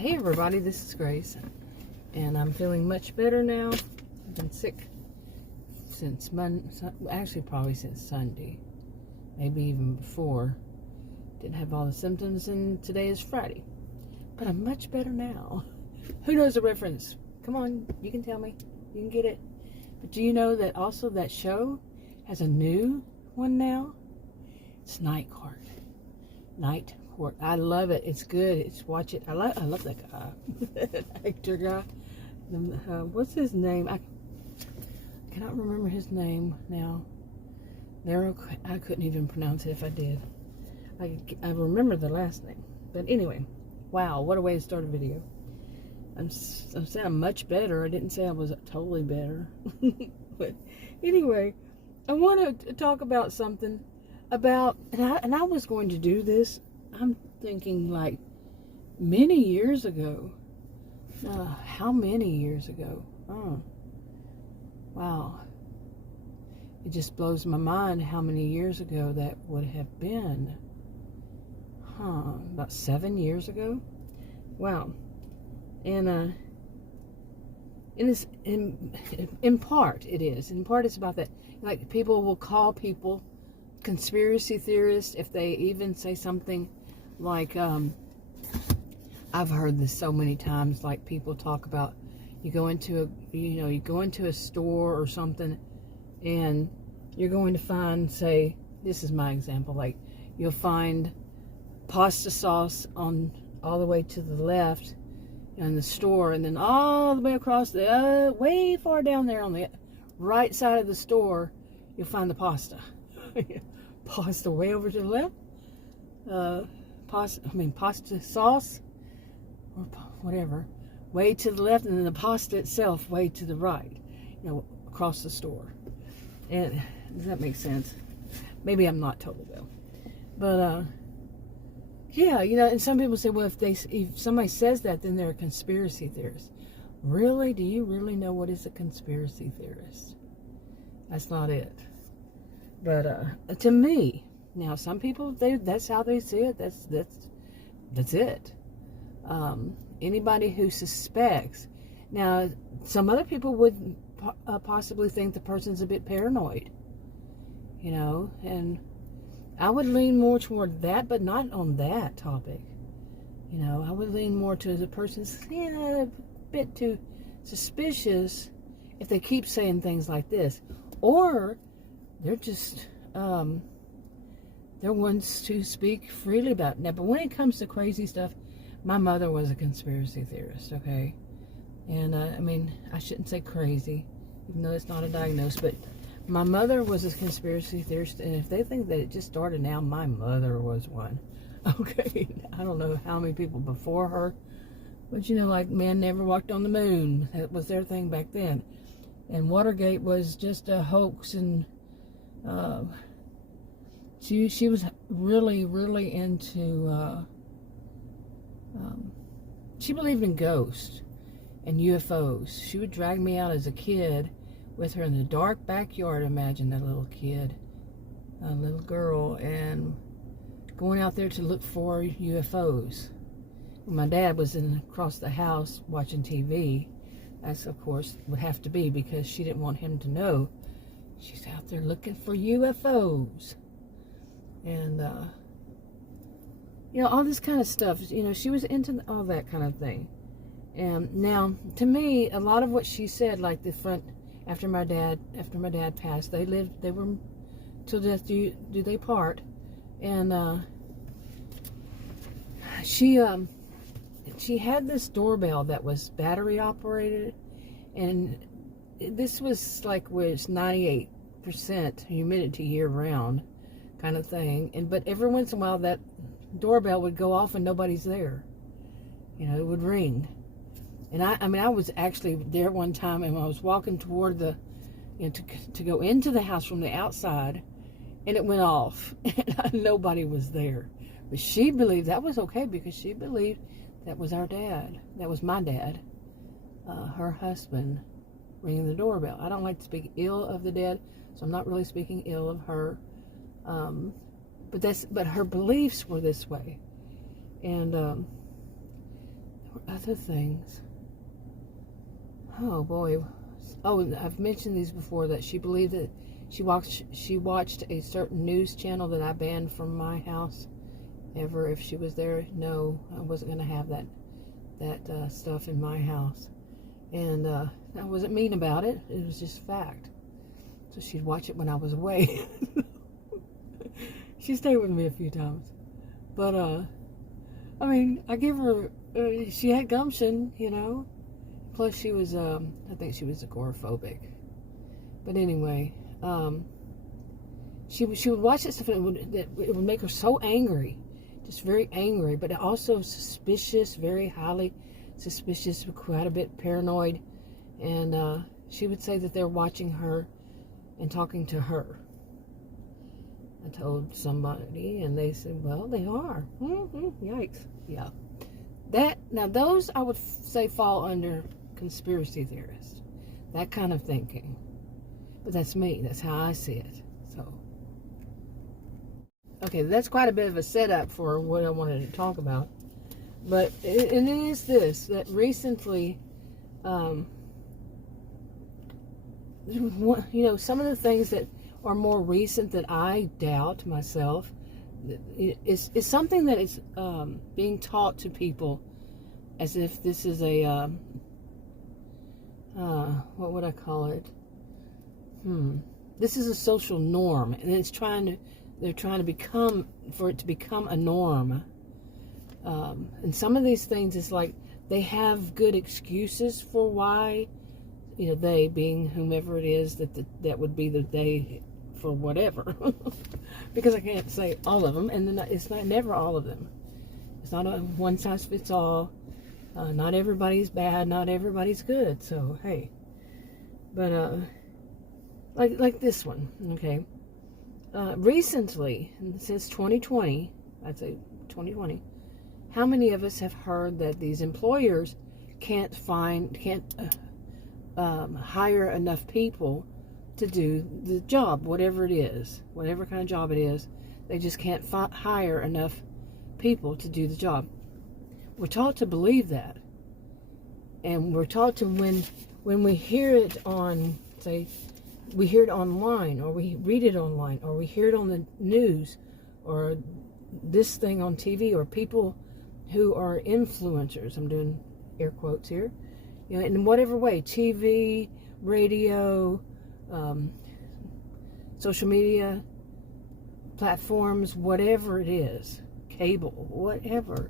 Hey everybody, this is Grace, and I'm feeling much better now. I've been sick since actually probably since Sunday, maybe even before. Didn't have all the symptoms, and today is Friday, but I'm much better now. Who knows the reference? Come on, you can tell me. You can get it. But do you know that also that show has a new one now? It's Night Court. Night Court. I love it. It's good. Watch it. I love that guy. That actor guy. What's his name? I cannot remember his name now. I couldn't even pronounce it if I did. I remember the last name. But anyway, wow, what a way to start a video. I'm saying I'm much better. I didn't say I was totally better. But anyway, I want to talk about something about, and I was going to do this, I'm thinking like many years ago. How many years ago? Oh, wow. It just blows my mind how many years ago that would have been. About 7 years ago? Wow. And in part it is. In part it's about that. Like, people will call people conspiracy theorists if they even say something like, I've heard this so many times, like people talk about, you go into a store or something, and you're going to find, say, this is my example, like you'll find pasta sauce on all the way to the left in the store, and then all the way across the way far down there on the right side of the store, you'll find the pasta. Pasta way over to the left. Pasta sauce or whatever way to the left, and then the pasta itself way to the right. Across the store. And does that make sense? Maybe I'm not total though, but yeah, and some people say, well, if somebody says that, then they're a conspiracy theorist. Really? Do you really know what is a conspiracy theorist? That's not it. But to me, now some people, that's how they see it. That's it. Anybody who suspects. Now, some other people would possibly think the person's a bit paranoid. And I would lean more toward that, but not on that topic. I would lean more to the person's a bit too suspicious if they keep saying things like this. Or they're just, they're ones to speak freely about it. Now, but when it comes to crazy stuff, my mother was a conspiracy theorist, okay? And, I shouldn't say crazy, even though it's not a diagnosis, but my mother was a conspiracy theorist, and if they think that it just started now, my mother was one. Okay, I don't know how many people before her, but like man never walked on the moon. That was their thing back then. And Watergate was just a hoax, and she was really, really into, she believed in ghosts and UFOs. She would drag me out as a kid with her in the dark backyard. Imagine that little kid, a little girl, and going out there to look for UFOs. When my dad was across the house watching TV, that's of course would have to be, because she didn't want him to know she's out there looking for UFOs. And all this kind of stuff. She was into all that kind of thing. And now, to me, a lot of what she said, like the front. After my dad passed, they were till death do they part, and she had this doorbell that was battery operated, and this was like where it's 98% humidity year round kind of thing, but every once in a while that doorbell would go off and nobody's there. It would ring. And I was actually there one time, and I was walking toward to go into the house from the outside, and it went off, and nobody was there. But she believed that was okay, because she believed that was our dad. That was my dad, her husband, ringing the doorbell. I don't like to speak ill of the dead, so I'm not really speaking ill of her. But her beliefs were this way, and Other things. Oh boy. Oh, I've mentioned these before, that she believed that she watched a certain news channel that I banned from my house ever if she was there. No, I wasn't going to have that stuff in my house. And I wasn't mean about it. It was just fact. So she'd watch it when I was away. She stayed with me a few times. But, I mean, I give her, she had gumption, you know. Plus she was, I think she was agoraphobic. But anyway, she would watch that stuff and it would make her so angry. Just very angry, but also suspicious, very highly suspicious, quite a bit paranoid. And she would say that they're watching her and talking to her. I told somebody, and they said, well, they are. Yikes. Yeah. Now those I would say fall under conspiracy theorists. That kind of thinking. But that's me. That's how I see it. So, okay, that's quite a bit of a setup for what I wanted to talk about. But it is this, that recently, you know, some of the things that are more recent that I doubt myself is something that is being taught to people as if this is a, what would I call it? This is a social norm, and they're trying to become a norm. And some of these things is like they have good excuses for why, you know, they being whomever it is that would be the they for whatever. Because I can't say all of them, and it's never all of them. It's not a one size fits all. Not everybody's bad, not everybody's good. So hey, but like this one, okay. Recently, since 2020, I'd say 2020, how many of us have heard that these employers can't hire enough people to do the job, whatever it is, whatever kind of job it is, they just can't hire enough people to do the job. We're taught to believe that, and we're taught to when we hear it on, say, we hear it online, or we read it online, or we hear it on the news, or this thing on TV, or people who are influencers, I'm doing air quotes here, you know, in whatever way, TV, radio, social media platforms, whatever it is, cable, whatever,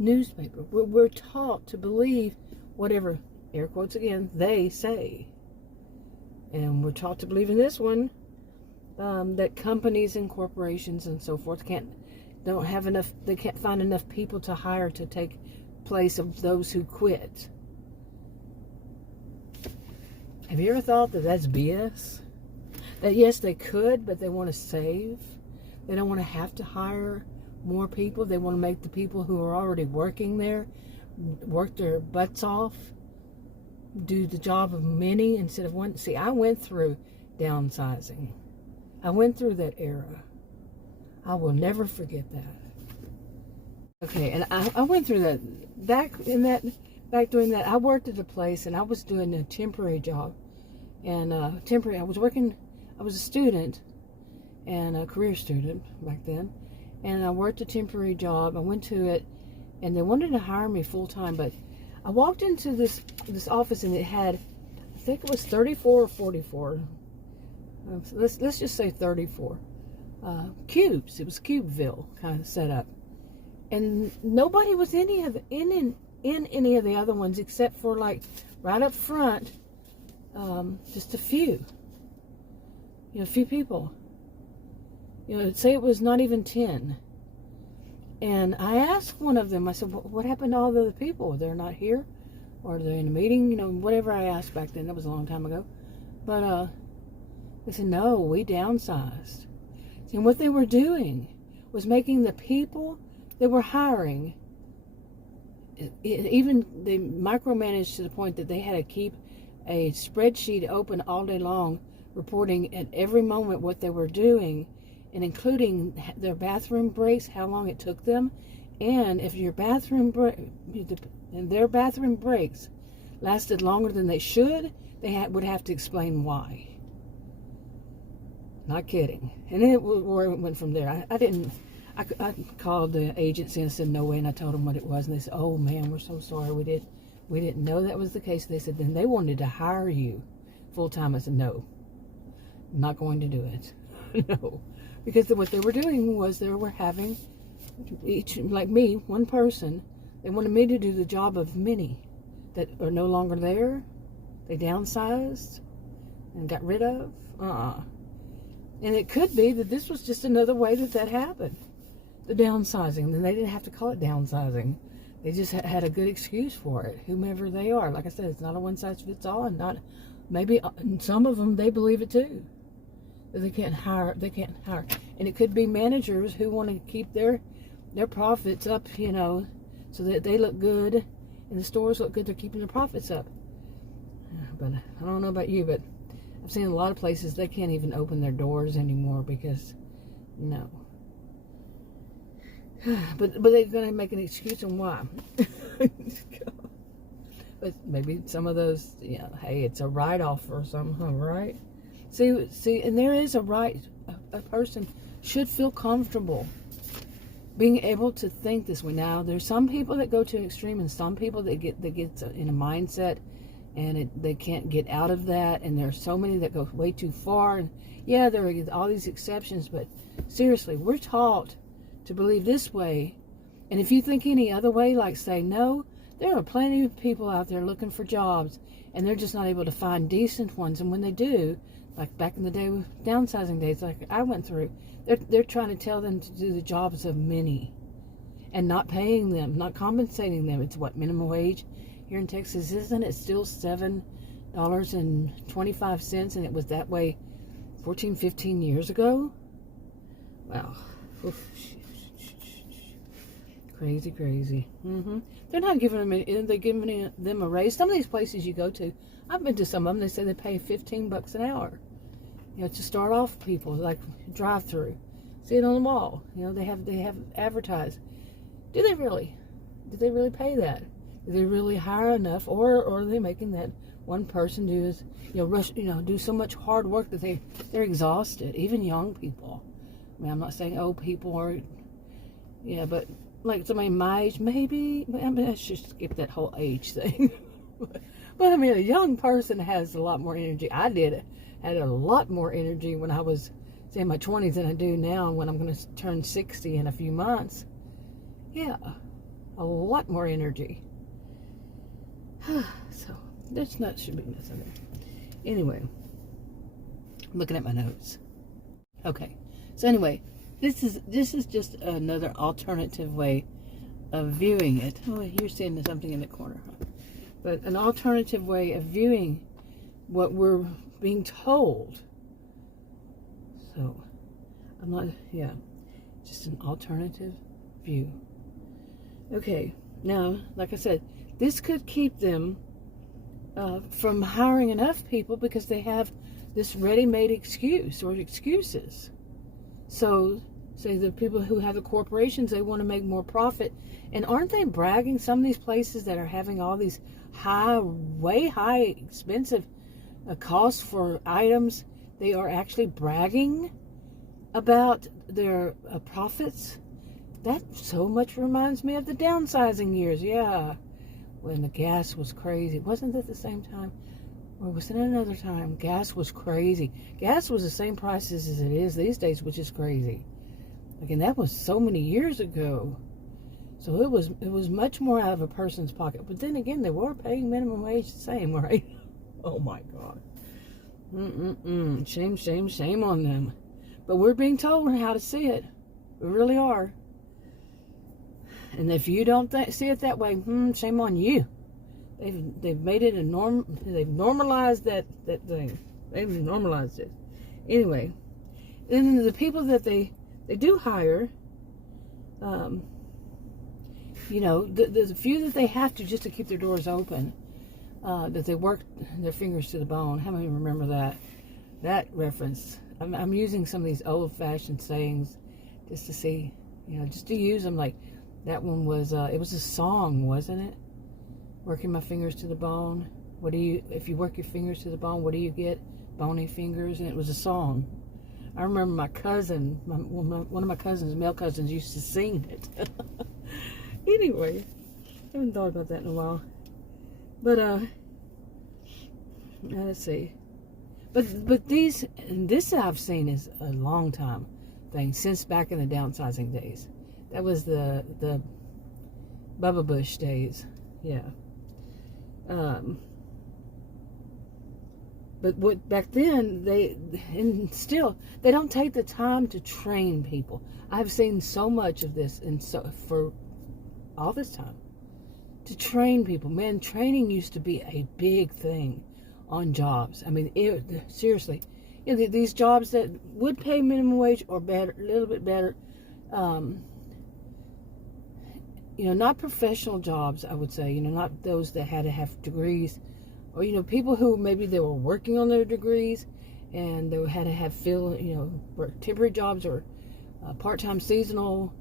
newspaper, we're taught to believe whatever, air quotes again, they say. And we're taught to believe in this one, that companies and corporations and so forth don't have enough, they can't find enough people to hire to take place of those who quit. Have you ever thought that that's BS? That yes, they could, but they want to save. They don't want to have to hire more people. They want to make the people who are already working there work their butts off, do the job of many instead of one. See, I went through downsizing. I went through that era. I will never forget that. Okay, and I went through that. Back during that, I worked at a place, and I was doing a temporary job. And I was a student, and a career student back then. And I worked a temporary job. I went to it, and they wanted to hire me full-time, but I walked into this office, and it had, I think it was 34 or 44. Let's just say 34 cubes. It was Cubeville kind of setup, and nobody was in any of the other ones except for like right up front, just a few. You know, a few people. You know, say it was not even 10. And I asked one of them, I said, what happened to all the other people? They're not here? Or they're in a meeting? You know, whatever I asked back then. That was a long time ago. But they said, no, we downsized. And what they were doing was making the people they were hiring, even they micromanaged to the point that they had to keep a spreadsheet open all day long, reporting at every moment what they were doing, and including their bathroom breaks, how long it took them, and if your bathroom break, and their bathroom breaks lasted longer than they should, they would have to explain why. Not kidding. And then it went from there. I called the agency and said no way, and I told them what it was, and they said, oh man, we're so sorry, we didn't know that was the case. They said then they wanted to hire you full time. I said no, I'm not going to do it. No, because what they were doing was they were having each, like me, one person, they wanted me to do the job of many that are no longer there. They downsized and got rid of. And it could be that this was just another way that happened. The downsizing. Then they didn't have to call it downsizing. They just had a good excuse for it, whomever they are. Like I said, it's not a one-size-fits-all, and not maybe some of them, they believe it too. That they can't hire. And it could be managers who want to keep their profits up, so that they look good and the stores look good. They're keeping their profits up. But I don't know about you, but I've seen a lot of places they can't even open their doors anymore because, no. But they're going to make an excuse on why. But maybe some of those, hey, it's a write-off or something, right? See, and there is a right. A person should feel comfortable being able to think this way. Now, there's some people that go to an extreme, and some people that get in a mindset, and they can't get out of that. And there's so many that go way too far. And yeah, there are all these exceptions, but seriously, we're taught to believe this way. And if you think any other way, like say no, there are plenty of people out there looking for jobs, and they're just not able to find decent ones. And when they do, like back in the day with downsizing days, like I went through, they're trying to tell them to do the jobs of many, and not paying them, not compensating them. It's what, minimum wage here in Texas? Isn't it still $7.25? And it was that way 14, 15 years ago. Wow. Oof. Crazy. They're not giving them. They're giving them a raise. Some of these places you go to, I've been to some of them. They say they pay $15 an hour. To start off people, like drive-through, see it on the wall. They have advertised. Do they really pay that? Do they really hire enough, or are they making that one person do so much hard work that they're exhausted? Even young people. I mean, I'm not saying old people are, but like somebody my age, maybe. I mean, I should skip that whole age thing. But I mean, a young person has a lot more energy. I had a lot more energy when I was, say, in my 20s than I do now when I'm going to turn 60 in a few months. Yeah, a lot more energy. So, that should be missing. Anyway, I'm looking at my notes. Okay, so anyway, this is just another alternative way of viewing it. Oh, you're seeing something in the corner, huh? But an alternative way of viewing what we're being told. So, just an alternative view. Okay, now, like I said, this could keep them from hiring enough people because they have this ready-made excuse or excuses. So, say the people who have the corporations, they want to make more profit. And aren't they bragging, some of these places that are having all these way high, expensive costs for items, they are actually bragging about their profits? That so much reminds me of the downsizing years, yeah. When the gas was crazy. Wasn't that the same time? Or was it another time? Gas was crazy. Gas was the same prices as it is these days, which is crazy. Again, that was so many years ago. So it was much more out of a person's pocket. But then again, they were paying minimum wage the same, right? Oh my God. Shame on them. But we're being told how to see it. We really are. And if you don't see it that way, shame on you. They've made it a norm. They've normalized that thing. They've normalized it. Anyway, then the people that they do hire, there's a few that they have to just to keep their doors open. That they work their fingers to the bone. How many remember that reference? I'm using some of these old-fashioned sayings just to see, just to use them. Like that one was, it was a song, wasn't it? working my fingers to the bone. If you work your fingers to the bone, what do you get? Bony fingers. And it was a song. I remember my cousin, one of my cousins, male cousins, used to sing it. Anyway, I haven't thought about that in a while. But, let's see. But this I've seen is a long time thing, since back in the downsizing days. That was the Bubba Bush days. Yeah. But what back then, they don't take the time to train people. I've seen so much of this, and so for all this time, to train people. Man, training used to be a big thing on jobs. I mean, seriously, these jobs that would pay minimum wage or better, a little bit better, not professional jobs, I would say, not those that had to have degrees, or, people who maybe they were working on their degrees and they had to have work temporary jobs or part-time seasonal,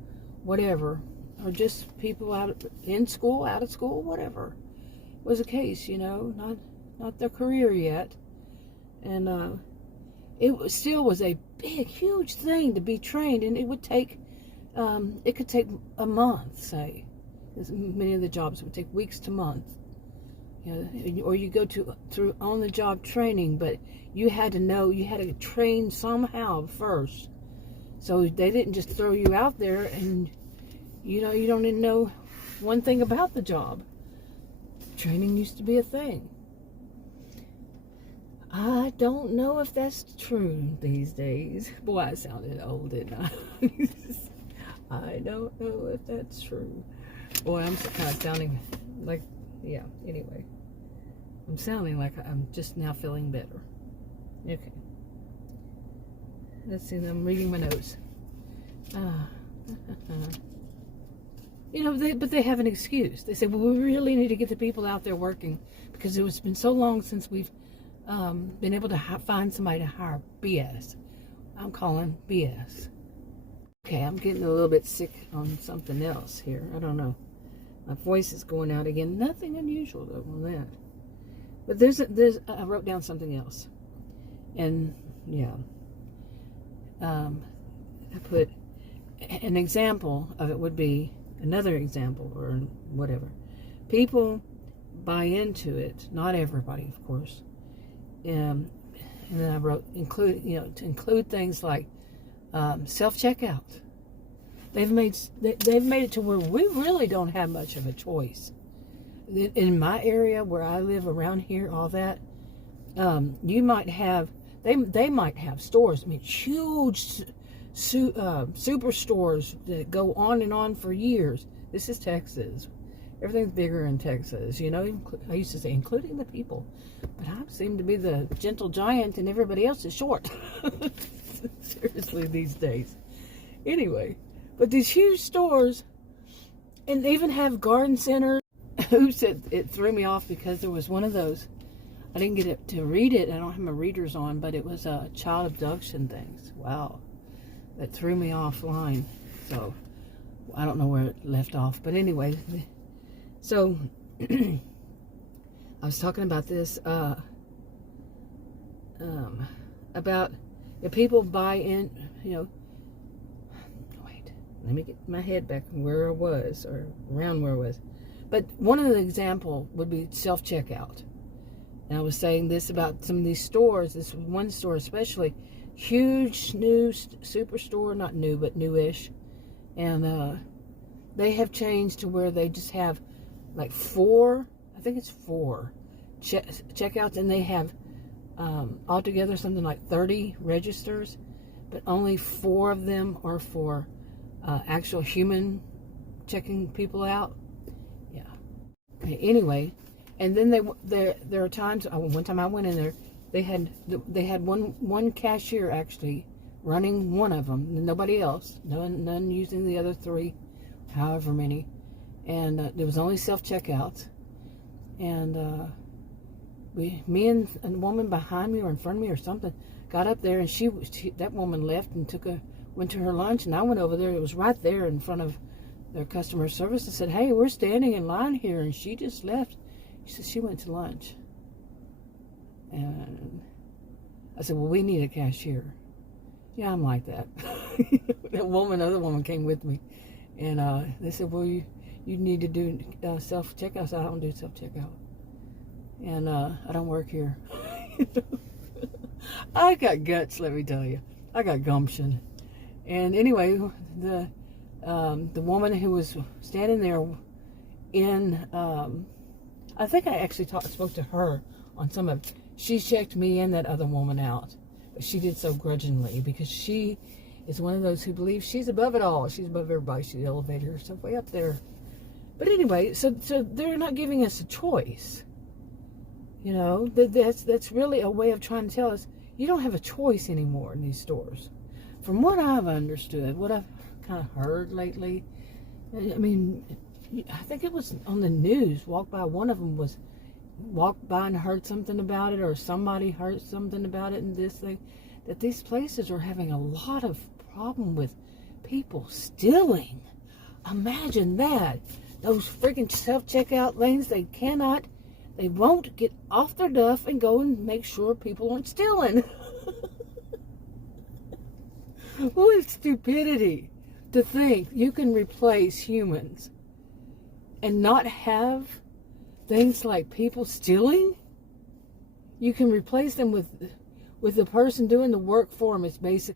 whatever, or just people out of school, whatever was the case, not their career yet. And it still was a big, huge thing to be trained, and it would take, it could take a month, say. Many of the jobs would take weeks to months. Or you go through on-the-job training, but you had to train somehow first. So they didn't just throw you out there and, you don't even know one thing about the job. Training used to be a thing. I don't know if that's true these days. Boy, I sounded old, didn't I? I don't know if that's true. Boy, I'm kind of sounding like, yeah, anyway. I'm sounding like I'm just now feeling better. Okay. Let's see, I'm reading my notes. But they have an excuse. They say, well, we really need to get the people out there working because it's been so long since we've been able to find somebody to hire. BS. I'm calling BS. Okay, I'm getting a little bit sick on something else here. I don't know. My voice is going out again. Nothing unusual though on that. But I wrote down something else. And yeah. I put an example of it would be another example or whatever. People buy into it. Not everybody, of course. And then I wrote to include things like self-checkout. They've made it to where we really don't have much of a choice. In my area where I live, around here, all that, you might have they might have stores. I mean, huge superstores that go on and on for years. This is Texas. Everything's bigger in Texas. I used to say, including the people, but I seem to be the gentle giant, and everybody else is short. Seriously, these days. Anyway. But these huge stores, and they even have garden centers. Oops, it threw me off because there was one of those. I didn't get it to read it. I don't have my readers on, but it was child abduction things. Wow. That threw me offline. So, I don't know where it left off. But anyway, so, I was talking about this, about if people buy in, let me get my head back where I was, or around where I was. But one of the example would be self-checkout. And I was saying this about some of these stores, this one store especially, huge new superstore, not new, but newish. And they have changed to where they just have like 4 checkouts, and they have altogether something like 30 registers, but only 4 of them are for actual human checking people out. Yeah. Okay, anyway, and then there are times. One time I went in there, they had one cashier actually running one of them, nobody else, none using the other 3, however many, and there was only self checkouts, and me and a woman behind me or in front of me or something got up there, and that woman left and went to her lunch, and I went over there. It was right there in front of their customer service and said, hey, we're standing in line here, and she just left. She said she went to lunch. And I said, well, we need a cashier. Yeah, I'm like that. Other woman came with me. And they said, well, you need to do self-checkout. I said, I don't do self-checkout. And I don't work here. I got guts, let me tell you. I got gumption. And anyway, the woman who was standing there in, I think I actually spoke to her on some of it. She checked me and that other woman out. But she did so grudgingly because she is one of those who believes she's above it all. She's above everybody. She's elevated herself way up there. But anyway, so they're not giving us a choice. You know, that's really a way of trying to tell us you don't have a choice anymore in these stores. From what I've understood, what I've kind of heard lately, I mean, I think it was on the news, one of them walked by and heard something about it, or somebody heard something about it, and that these places are having a lot of problem with people stealing. Imagine that. Those freaking self-checkout lanes, they won't get off their duff and go and make sure people aren't stealing. What stupidity to think you can replace humans and not have things like people stealing. You can replace them with the person doing the work for them. It's basically